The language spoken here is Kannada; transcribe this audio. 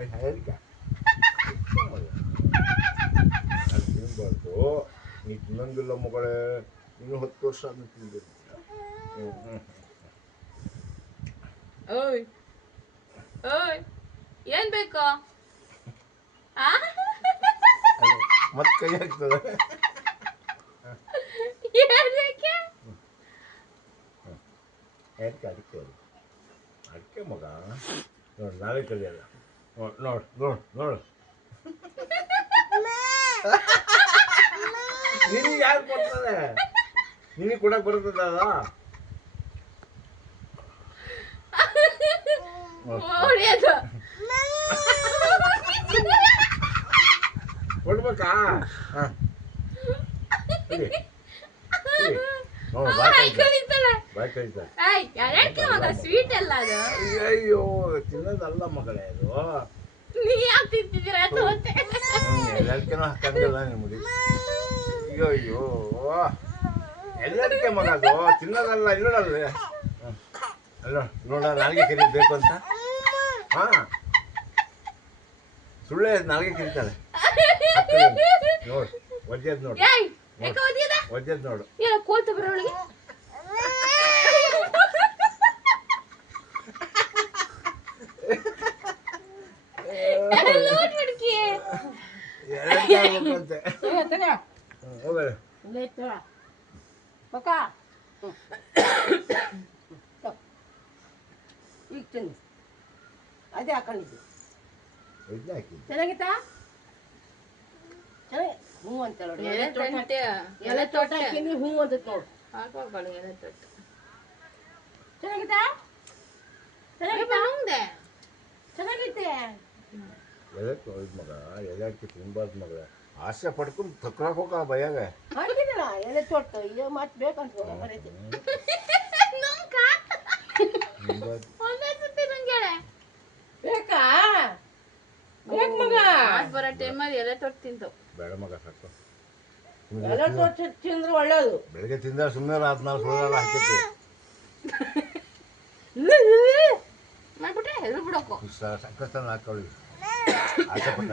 ಅದಕ್ಕೆ ಅದು ತಿನ್ಬಾರ್ದು. ನೀ ತಿನ್ನಂಗಿಲ್ಲ ಮಗಳೇ, ನೀನು 10 ವರ್ಷ ಆದ್ಮೇಲೆ ತಿನ್ಬೇಕು. ಓಯ್ ಓಯ್ ಏನ್ ಬೇಕು? ಮತ್ತೆ ಕೈ ಹಾಕ್ತದೆ. ಅದಕ್ಕೆ ಅದಕ್ಕೆ ಅದಕ್ಕೆ ಮಗ ನೋಡು, ನಾವೇ ಕಲಿಯಲ್ಲ. ನೋಡು ನೋಡು ನೋಡು ನೋಡು, ನಿನಗೆ ಯಾರು ಕೊಡ್ತಾರೆ? ನಿನಗೆ ಕೊಡಕ್ಕೆ ಬರ್ತದ? ಕೊಡ್ಬೇಕಾ? ಹಾಂ ನೋಡು, ಬಾಯ್ ಕಳಿತಾರೆ. ಸ್ವೀಟ್ ಎಲ್ಲ ಅದು. ಅಯ್ಯೋ, ತಿನ್ನೋದಲ್ಲ ಮಗಳೇ ಅದು. ನೀ ಯಾಕೆ ತಿಂತಿದ್ದೀರಾ? ಎಲ್ಲರಿಗೂ ಹಾಕಂಗಿಲ್ಲ ನಿಮಗೆ. ಅಯ್ಯೋ ಅಯ್ಯೋ, ಎಲ್ಲದಕ್ಕೆ ಮಗ ಅದು ತಿನ್ನೋದಲ್ಲ. ಇಲ್ಲೋಡಲ್ಲ, ಅಲ್ಲ ನೋಡ, ನಾಲ್ಗೆ ಕರಿಬೇಕು ಅಂತ. ಹಾಂ, ಸುಳ್ಳೆ ನಾಲ್ಗೆ ಕರೀತಾಳೆ. ನೋಡು, ಒಜ್ಜದ್ ನೋಡು, ಒಜ್ಜದ್ ನೋಡು. ಕೋಲ್ತ ಬರೋಳಿಗೆ ಈಗ ತಿನ್ನು. ಅದೇ ಹಾಕೊಂಡಿದ್ದೆ. ಚೆನ್ನಾಗಿತ್ತಾ? ಚೆನ್ನಾಗಿ ಹ್ಞೂ ಅಂತ ನೋಡಿ. ಎಲೆ ತೋಟ ಹಾಕಿನಿ ಹ್ಞೂ ಅಂತದ್ ನೋಡು. ಹಾಕೋಗಳು ಎಲೆ ತೋಟ ಚೆನ್ನಾಗಿತ್ತಾ? ಚೆನ್ನಾಗಿತ್ತಾ? ಚೆನ್ನಾಗೈತೆ. ಎಲೆ ಇದು ಮಗ, ಎಲೆ ಹಾಕಿ ತಿನ್ಬಾರ್ದು ಮಗ. ಆಸೆ ಪಡ್ಕೊಂಡು ತಕ್ರಾಕ್ ಹೋಗ ಭಯಾಗ ಹಾಕಿದ್ದೀನ ಎಲೆ ತೋಟ. ಈಗ ಮತ್ತೆ ಬೇಕಂತ ಬೇಕಾ? ಬೇಕು ಮಗ. ಬರೋ ಟೈಮಲ್ಲಿ ಎಲೆ ತೊಟ್ಟು ತಿಂತವು. ಬೇಡ ಮಗ, ಸಾಕು. ಎಲೆ ತೋಟ ತಿಂದ್ರೆ ಒಳ್ಳೇದು. ಬೆಳಗ್ಗೆ ತಿಂದ ಸುಮ್ಮನೆ ರಾತ್ ನಾವು ಸುಳ್ಳೆಲ್ಲ ಹಾಕೈತಿ ಮಾಡ್ಬಿಟ್ರೆ ಹೆದ್ರು ಬಿಡೋಕು. ಸಕ್ಕತ್ತಾನ ಹಾಕೊಳ್ಳಿ ಆಸೆ ಪಟ್ಟ.